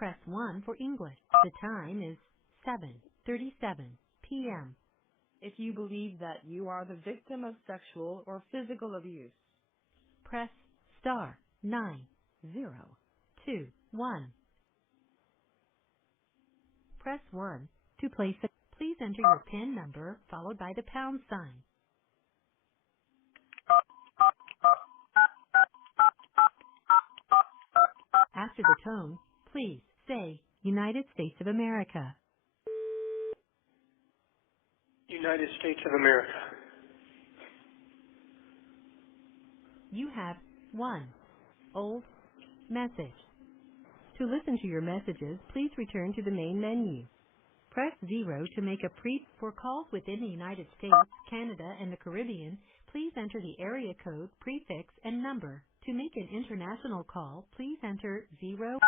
Press 1 for English. The time is 7:37 p.m. If you believe that you are the victim of sexual or physical abuse, press star 9021. Press 1 to place a... Please enter your PIN number followed by the pound sign. After the tone, please say United States of America. United States of America. You have 1 old message. To listen to your messages, please return to the main menu. Press 0 to make a for calls within the United States, Canada, and the Caribbean. Please enter the area code, prefix, and number. To make an international call, please enter 0.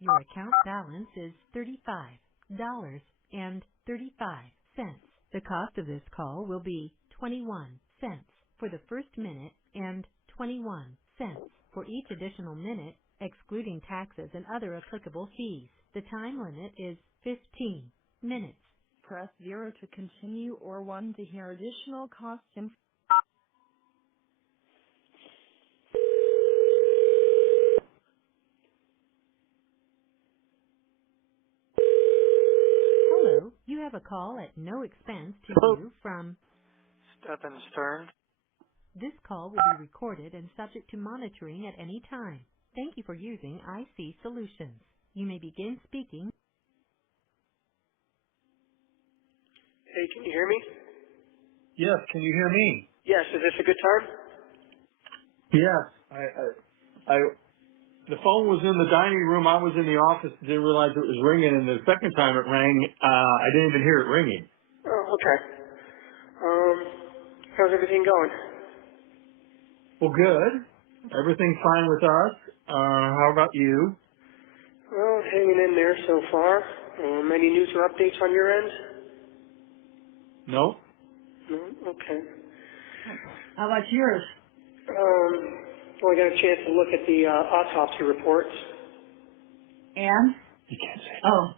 Your account balance is $35.35. The cost of this call will be 21 cents for the first minute and 21 cents for each additional minute, excluding taxes and other applicable fees. The time limit is 15 minutes. press 0 to continue or 1 to hear additional cost information. Hello, you have a call at no expense to you from Stephen Stern. This call will be recorded and subject to monitoring at any time. Thank you for using IC Solutions. You may begin speaking. Hey, can you hear me? Yes, can you hear me? Yes, is this a good time? Yes. The phone was in the dining room. I was in the office. Didn't realize it was ringing, and the second time it rang, I didn't even hear it ringing. Oh, okay. How's everything going? Well, good. Everything's fine with us. How about you? Well, hanging in there so far. Any news or updates on your end? No. No? Okay. How about yours? Well, I got a chance to look at the autopsy reports. And? You can't say. Oh.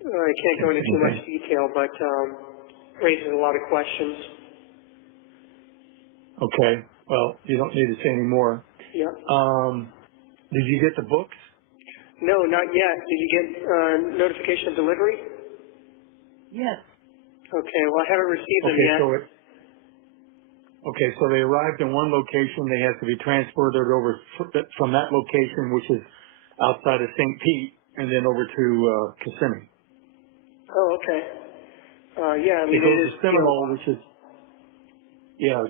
I can't go into too much detail, but raises a lot of questions. Okay. Well, you don't need to say any more. Yep. Did you get the books? No, not yet. Did you get notification of delivery? Yes. Okay, well, I haven't received them yet. So they arrived in one location. They have to be transported over from that location, which is outside of St. Pete, and then over to Kissimmee. Oh, okay. Yeah, I mean, it goes to Seminole, it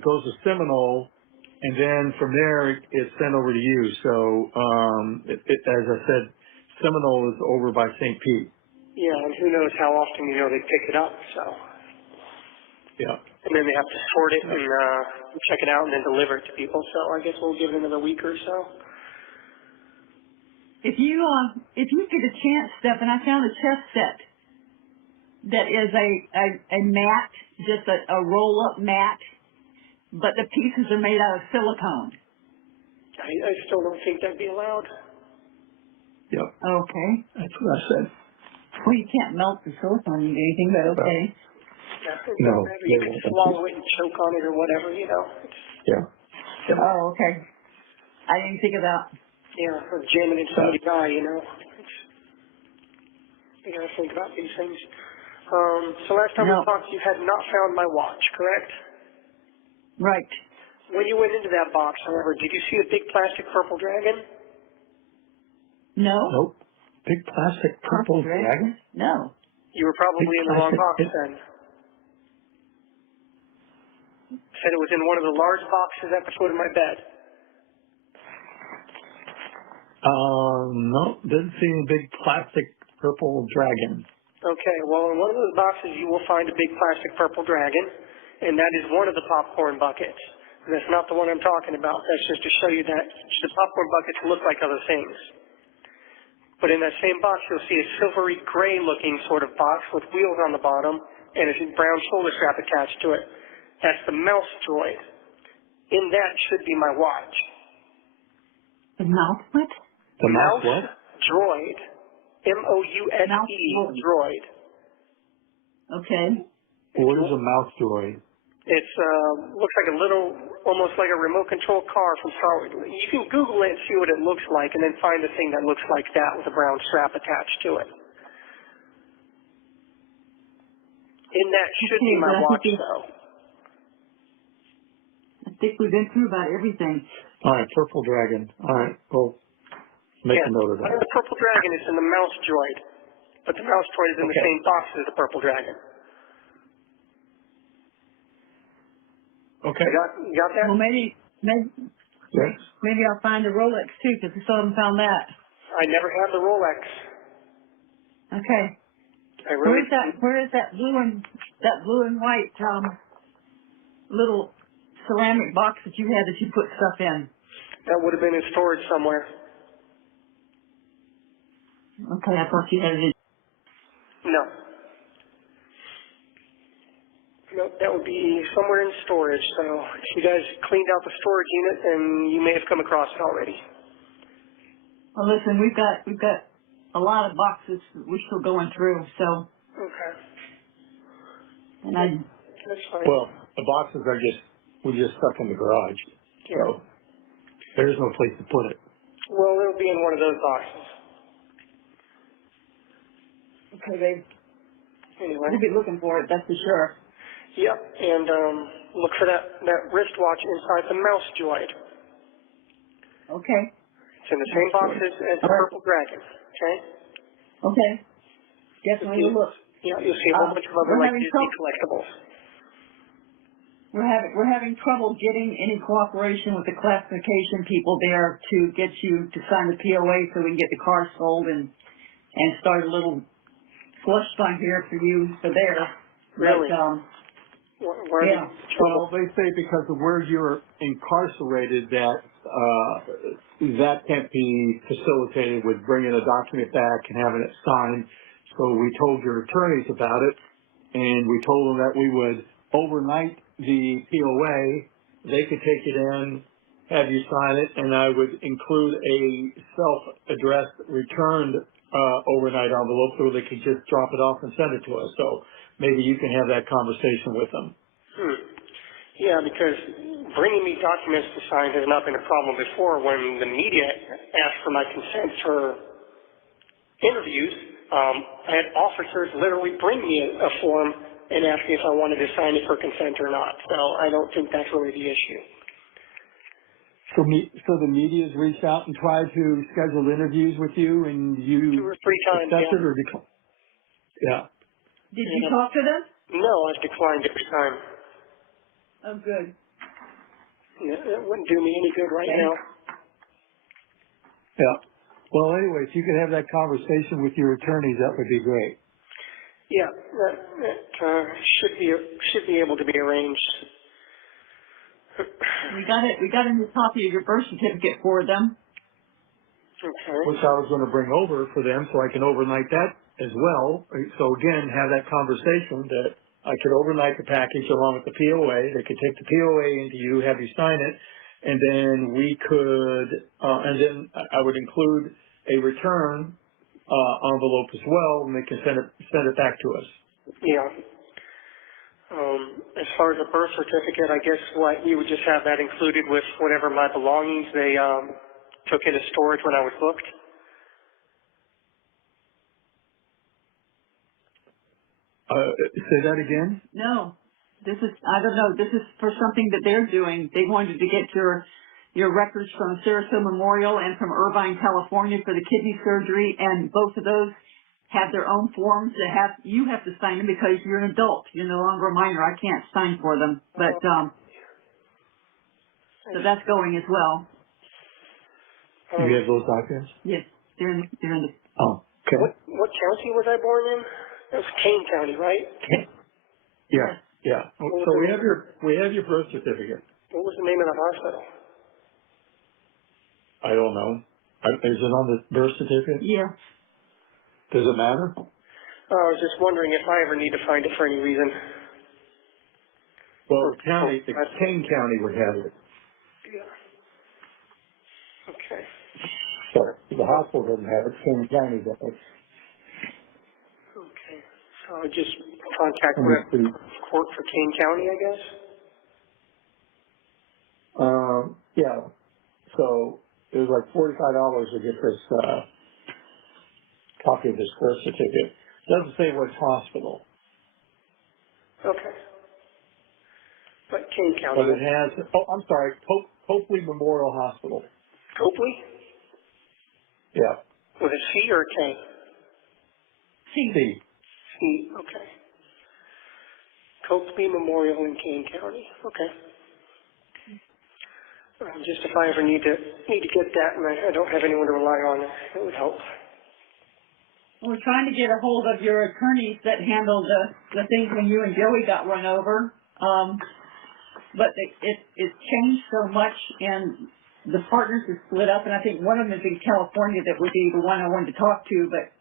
goes to Seminole, and then from there it's sent over to you. So, as I said, Seminole is over by St. Pete. Yeah, and who knows how often, they pick it up, so. Yeah. And then they have to sort it and check it out and then deliver it to people. So I guess we'll give it another week or so. If you get a chance, Stephen, I found a chess set that is a mat, just a roll-up mat, but the pieces are made out of silicone. I still don't think that'd be allowed. Yep. Okay. That's what I said. Well, you can't melt the silicone into anything, but okay. Yeah, you can swallow it and choke on it or whatever, Yeah. Oh, okay. I didn't think about. Yeah, or jam it in somebody's eye, You gotta think about these things. So last time we talked, you had not found my watch, correct? Right. When you went into that box, however, did you see a big plastic purple dragon? No. Nope. Big plastic purple dragon? No. You were probably in the wrong box then. Said it was in one of the large boxes at the foot of my bed. No, didn't see any big plastic purple dragon. Okay, well, in one of those boxes you will find a big plastic purple dragon, and that is one of the popcorn buckets. And that's not the one I'm talking about. That's just to show you that the popcorn buckets look like other things. But in that same box, you'll see a silvery gray-looking sort of box with wheels on the bottom and a brown shoulder strap attached to it. That's the mouse droid. In that should be my watch. The mouth what? The mouse what? droid. M-O-U-S-E, Mouse droid. droid. Okay. What is a mouse droid? It's looks like a little, almost like a remote control car from Star Wars. You can Google it and see what it looks like, and then find a thing that looks like that with a brown strap attached to it. And that should be my watch, though. I think we've been through about everything. All right, purple dragon. All right, well, make a note of that. The purple dragon is in the mouse droid, but the mouse droid is in the same box as the purple dragon. Okay. You got that? Well, maybe Yes. I'll find the Rolex too, because I still haven't found that. I never had the Rolex. Okay. Where is that blue and white little ceramic box that you had that you put stuff in? That would have been in storage somewhere. Okay, I thought you had it in. No. No, that would be somewhere in storage. So if you guys cleaned out the storage unit, then you may have come across it already. Well, listen, we've got a lot of boxes that we're still going through, so. Okay. And That's fine. Well, the boxes are we just stuck in the garage. Yeah. So there's no place to put it. Well, it'll be in one of those boxes. okay, babe. Anyway. We'll be looking for it, that's for sure. Yep, and look for that wristwatch inside the mouse droid. Okay. It's in the same boxes as the purple dragon. Okay. Okay. Definitely will look. Yeah, you'll see a whole bunch of other like Disney collectibles. We're having trouble getting any cooperation with the classification people there to get you to sign the POA so we can get the car sold and start a little slush fund here for you for there. Really? But, yeah. Well, they say because of where you're incarcerated that can't be facilitated with bringing a document back and having it signed. So we told your attorneys about it, and we told them that we would overnight the POA. They could take it in, have you sign it, and I would include a self-addressed returned overnight envelope so they could just drop it off and send it to us. So maybe you can have that conversation with them. Yeah, because bringing me documents to sign has not been a problem before. When the media asked for my consent for interviews, I had officers literally bring me a form and ask me if I wanted to sign it for consent or not. So I don't think that's really the issue. So the media's reached out and tried to schedule interviews with you, and you 2 or 3 times, accepted or declined? Yeah. did you talk to them? No, I've declined every time. Oh, good. Yeah, it wouldn't do me any good right now. Yeah. Well, anyway, if you could have that conversation with your attorneys, that would be great. Yeah, that should be able to be arranged. We got a new copy of your birth certificate for them. Okay. Which I was going to bring over for them so I can overnight that as well. So again, have that conversation that I could overnight the package along with the POA. They could take the POA into you, have you sign it, and then we could, and then I would include a return envelope as well, and they can send it back to us. Yeah. As far as a birth certificate, I guess you would just have that included with whatever my belongings they took into storage when I was booked. Say that again? No, I don't know. This is for something that they're doing. They wanted to get your records from Sarasota Memorial and from Irvine, California for the kidney surgery, and both of those have their own forms that you have to sign them because you're an adult. You're no longer a minor. I can't sign for them, but so that's going as well. You have those documents? Yes, they're in the. Oh, okay. What county was I born in? That was Kane County, right? Yeah, yeah. So we have your birth certificate. What was the name of the hospital? I don't know. Is it on the birth certificate? Yeah. Does it matter? I was just wondering if I ever need to find it for any reason. Well, the Kane County would have it. Yeah. Okay. But the hospital doesn't have it, King County does. Okay. So I just contact Let me see. court for Kane County, I guess? Yeah. So it was like $45 to get this copy of this birth certificate. It doesn't say which hospital, Okay. But Kane but County. it has. Oh, I'm sorry, Copley Memorial Hospital. Copley? Yeah. With a C or a K? See, C. C. Okay. Copley Memorial in Kane County. Okay. Just if I ever need to get that, and I don't have anyone to rely on, it would help. we're trying to get a hold of your attorneys that handled the things when you and Joey got run over. But it's changed so much, and the partners are split up, and I think one of them is in California that would be the one I wanted to talk to, but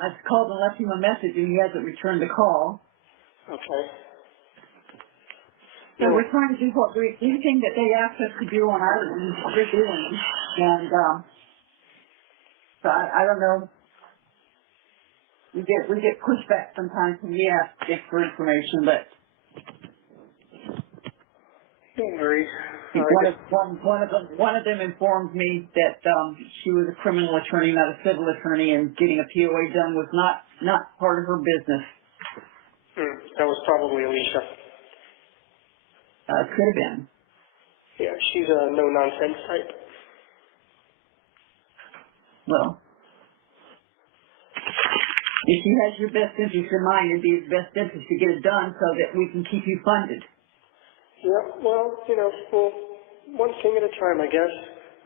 I've called and left him a message, and he hasn't returned the call. Okay. So we're trying to do anything that they ask us to do on our end, we're doing. And so I don't know. We get pushback sometimes when we ask for information, but Don't worry. one of them informed me that she was a criminal attorney, not a civil attorney, and getting a POA done was not part of her business. That was probably Alicia. Could have been. Yeah, she's a no-nonsense type. Well, if she has your best interest in mind, it'd be his best interest to get it done so that we can keep you funded. Yeah, well, one thing at a time, I guess.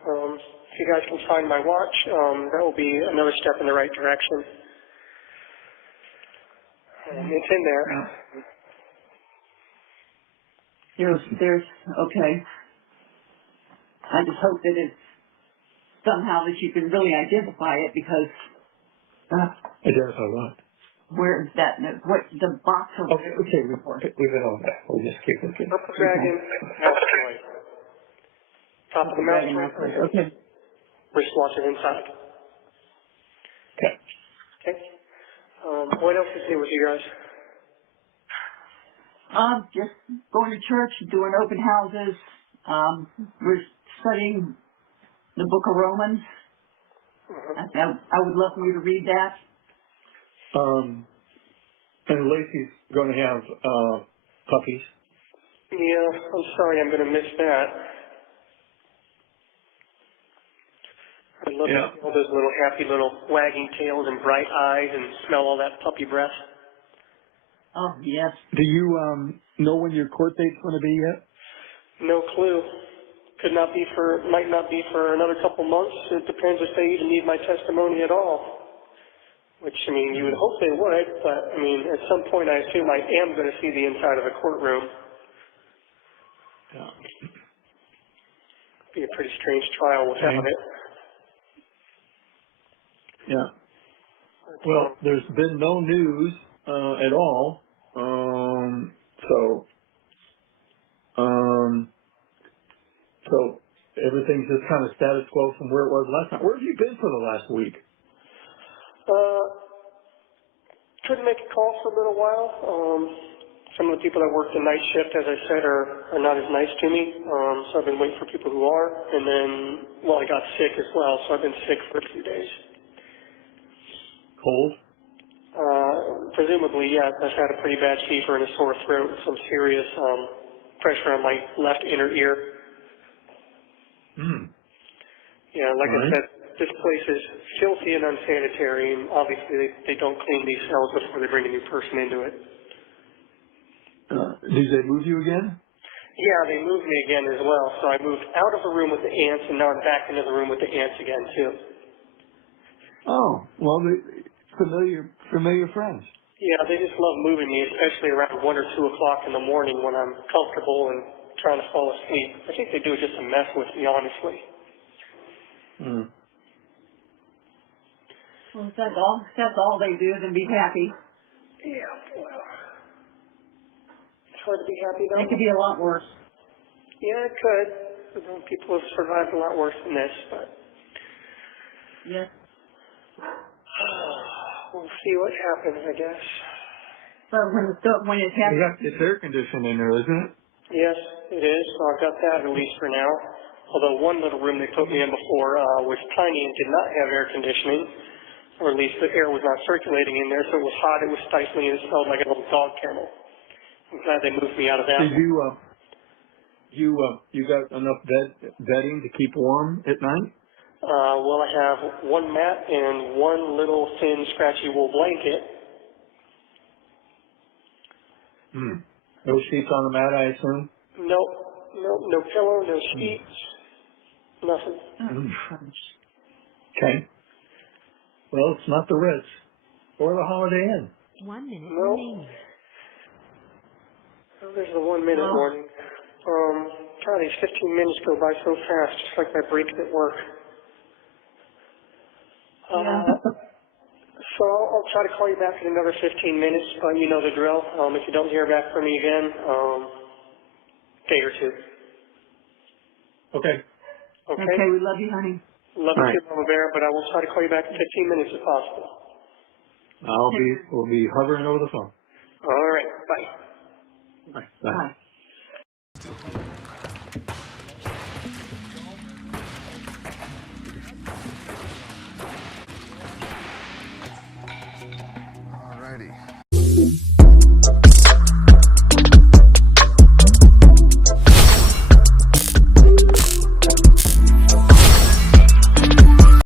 If you guys can find my watch, that will be another step in the right direction. It's in there. There's okay. I just hope that it's somehow that you can really identify it because Identify what? where is that? What the box of Okay, we've been on that. We'll just keep looking. Purple Dragon, mouse droid. Top of the mouse droid. Okay. Wristwatch is inside. Okay. Okay. What else is new with you guys? Just going to church, doing open houses. We're studying the Book of Romans. I would love for you to read that. And Lacey's going to have puppies. Yeah, I'm sorry, I'm going to miss that. I'd love to see all those little happy little wagging tails and bright eyes and smell all that puppy breath. Oh, yes. Do you know when your court date's going to be yet? No clue. Might not be for another couple months. It depends if they even need my testimony at all. Which, you would hope they would, but, at some point I assume I am going to see the inside of a courtroom. Yeah. Be a pretty strange trial without it. Yeah. Well, there's been no news at all. So everything's just kind of status quo from where it was last time. Where have you been for the last week? Couldn't make a call for a little while. Some of the people that work the night shift, as I said, are not as nice to me. So I've been waiting for people who are. And then, I got sick as well, so I've been sick for a few days. Cold? Presumably, yeah. I've had a pretty bad fever and a sore throat and some serious pressure on my left inner ear. Yeah, like I said, this place is filthy and unsanitary, and obviously they don't clean these cells before they bring a new person into it. Did they move you again? Yeah, they moved me again as well. So I moved out of the room with the ants, and now I'm back into the room with the ants again, too. Oh, well, familiar friends. Yeah, they just love moving me, especially around 1 or 2 o'clock in the morning when I'm comfortable and trying to fall asleep. I think they do it just to mess with me, honestly. Well, if that's all they do, then be happy. Yeah, well, it's hard to be happy, though. It could be a lot worse. Yeah, it could. People have survived a lot worse than this, but Yes. we'll see what happens, I guess. But when it happens, It's air conditioned in there, isn't it? Yes, it is. So I've got that at least for now. Although one little room they put me in before was tiny and did not have air conditioning, or at least the air was not circulating in there, so it was hot, it was stifling, and it smelled like a little dog kennel. I'm glad they moved me out of that Did one. you got enough bedding to keep warm at night? Well, I have one mat and one little thin, scratchy wool blanket. No sheets on the mat, I assume? No pillow, no sheets, nothing. Okay. Well, it's not the Ritz or the Holiday Inn. 1 minute No. remaining. Oh, there's the 1 minute warning. God, these 15 minutes go by so fast, just like my breaks at work. So I'll try to call you back in another 15 minutes, but you know the drill. If you don't hear back from me again, day or two. Okay. Okay? okay, we love you, honey. Love All you right. too, Mama Bear, but I will try to call you back in 15 minutes if possible. We'll be hovering over the phone. All right. Bye. Bye. Bye.